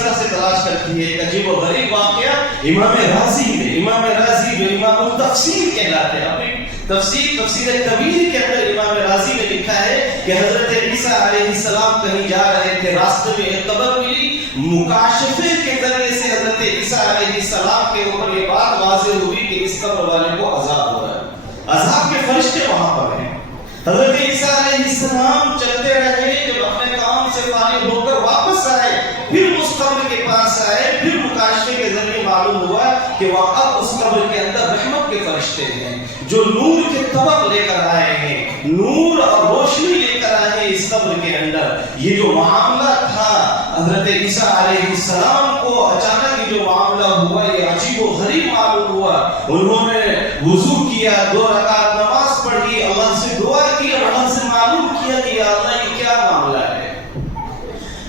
طرح سے تلاش کرتی ہے. ایک عجیب و غریب واقعہ امام رازی جو امام التفسیر کہلاتے ہیں، اپنی تفسیر کبیر کے اندر امام رازی نے لکھا ہے کہ حضرت عیسیٰ علیہ السلام کہیں جا رہے تھے، راستے میں ایک قبر ملی، مکاشفے کے ذریعے سے حضرت عیسیٰ علیہ السلام کے اوپر یہ بات واضح ہوئی کہ اس قبر والے کو عذاب ہو رہا ہے، عذاب کے فرشتے وہاں پر ہیں. حضرت عیسیٰ علیہ السلام چلتے رہے، جب اپنے کام سے فارغ ہو کر واپس آئے، پھر اس قبر کے پاس آئے، پھر مکاشفے کے ذریعے معلوم ہوا کہ وہاں اس قبر کے اندر رحمت کے فرشتے ہیں جو نور کے طبق لے کر آئے ہیں، نور اور روشنی لے کر آئے ہیں اس قبر کے اندر. یہ جو معاملہ تھا حضرت عیسیٰ علیہ السلام کو اچانک یہ جو معاملہ ہوا، یہ عجیب و غریب معلوم ہوا. انہوں نے وضو کیا، 2 رکعت نماز پڑھی، اللہ سے دعا کی اور اللہ سے معلوم کیا کہ یا اللہ یہ کیا معاملہ ہے.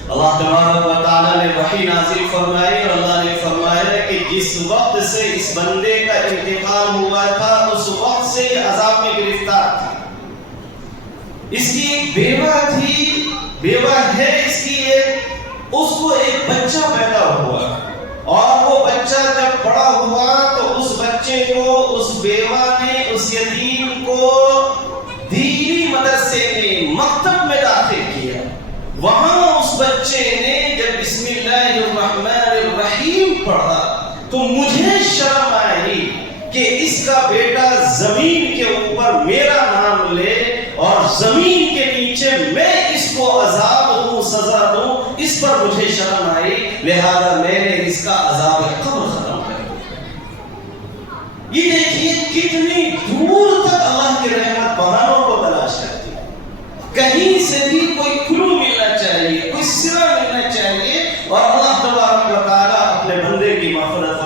اللہ تبارک و تعالیٰ نے وحی نازل فرمائی اور اللہ نے فرمایا کہ جس وقت سے اس بندے کا انتقال ہوا تھا اس وقت سے یہ عذاب میں گرفتار تھی. اس کی ایک بیوہ تھی، بیوہ ہے اس کی اس کو ایک بچہ پیدا ہوا اور وہ بچہ جب بڑا ہوا تو اس بچے کو اس بیوہ نے اس یتیم کو دینی مدرسے میں مکتب میں داخل کیا. وہاں اس بچے نے جب بسم اللہ الرحمن الرحیم پڑھا تو مجھے شرم آئی کہ اس کا بیٹا زمین کے اوپر میرا نام لے اور زمین کے نیچے میں اس کو عذاب دوں، سزا دوں. اس پر مجھے شرم آئی، لہذا میں نے اس کا عذاب قبر ختم کر دیا. یہ دیکھیے کتنی دور تک اللہ کی رحمت بہانوں کو تلاش کرتی ہے. کہیں سے بھی کوئی کلو ملنا چاہیے، کوئی سرا ملنا چاہیے، اور اللہ تبارک و تعالیٰ اپنے بندے کی مغفرت